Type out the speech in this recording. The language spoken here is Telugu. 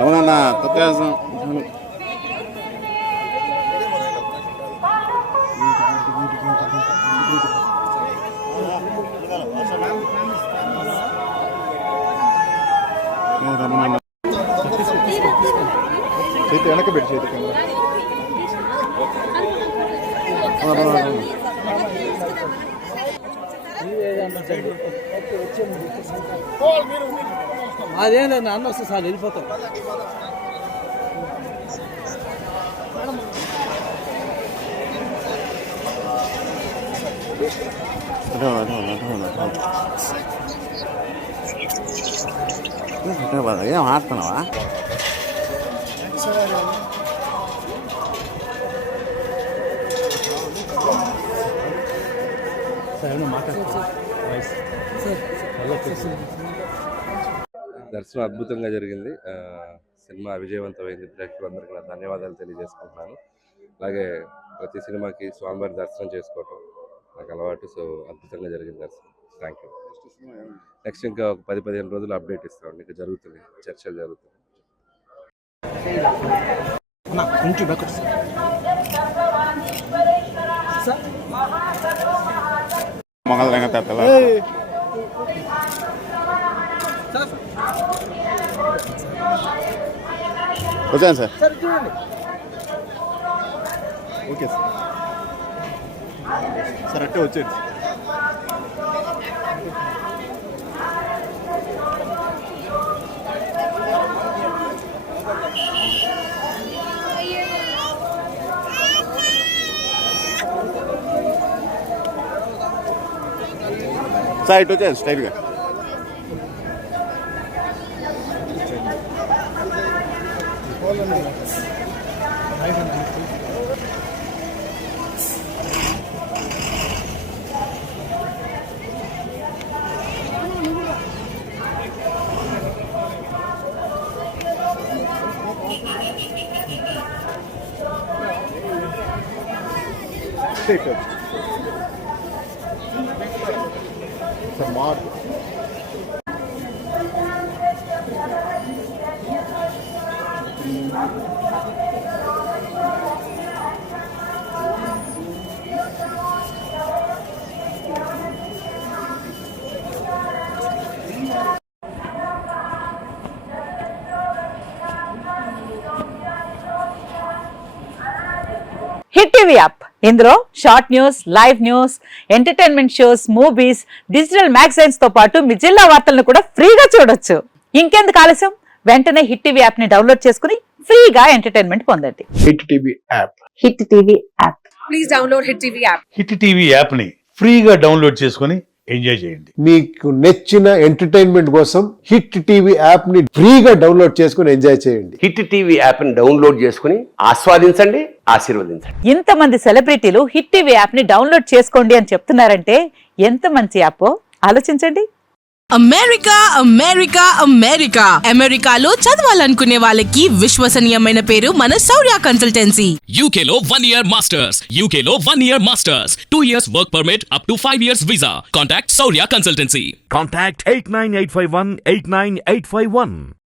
అవునన్నా తొక్కేసాం. చేతి వెనక పెట్టి చేతి కెమెరా అదేనా అన్న వస్తే సార్ వెళ్ళిపోతాం. ఏం ఆడుతున్నావా? దర్శనం అద్భుతంగా జరిగింది. సినిమా విజయవంతమైంది. ప్రేక్షకులందరికీ నా ధన్యవాదాలు తెలియజేసుకుంటున్నాను. అలాగే ప్రతి సినిమాకి స్వామివారి దర్శనం చేసుకోవటం నాకు అలవాటు. సో అద్భుతంగా జరిగింది దర్శనం. Thank you. నెక్స్ట్ ఇంకా ఒక 10-15 రోజులు అప్డేట్ ఇస్తామండి. ఇంకా జరుగుతుంది, చర్చలు జరుగుతుంది. మొగల్ తెత్తల వచ్చాను సార్. Okay sir. సార్ అట్టే వచ్చేది. సార్ ఇటు వచ్చాను స్టైల్గా. Sir mark hit TV app. ఇందులో short news, live news, entertainment shows, movies, digital magazines తో పాటు మీ జిల్లా వార్తలను కూడా ఫ్రీగా చూడొచ్చు. ఇంకెందుకు ఆలస్యం? వెంటనే హిట్ టీవీ యాప్ ని డౌన్లోడ్ చేసుకుని ఫ్రీగా ఎంటర్టైన్మెంట్ పొందండి. Hit TV app. Hit TV app. Please download hit TV app. Hit TV app ని ఫ్రీగా డౌన్లోడ్ చేసుకుని ఎంజాయ్ చేయండి. మీకు నచ్చిన ఎంటర్టైన్మెంట్ కోసం హిట్ టీవీ యాప్ ని ఫ్రీగా డౌన్లోడ్ చేసుకుని ఎంజాయ్ చేయండి. హిట్ టీవీ యాప్ ని డౌన్లోడ్ చేసుకుని ఆస్వాదించండి, ఆశీర్వదించండి. ఇంతమంది సెలబ్రిటీలు హిట్ టీవీ యాప్ ని డౌన్లోడ్ చేసుకోండి అని చెప్తున్నారంటే ఎంత మంచి యాప్ ఆలోచించండి. అమెరికా అమెరికా అమెరికా అమెరికాలో చదవాలనుకునే వాళ్ళకి విశ్వసనీయమైన పేరు మన శౌర్య కన్సల్టెన్సీ. UK లో 1 year masters. UK లో 1 year masters. 2 years work permit up to 5 years visa. Contact Saurya Consultancy. Contact 89851 89851.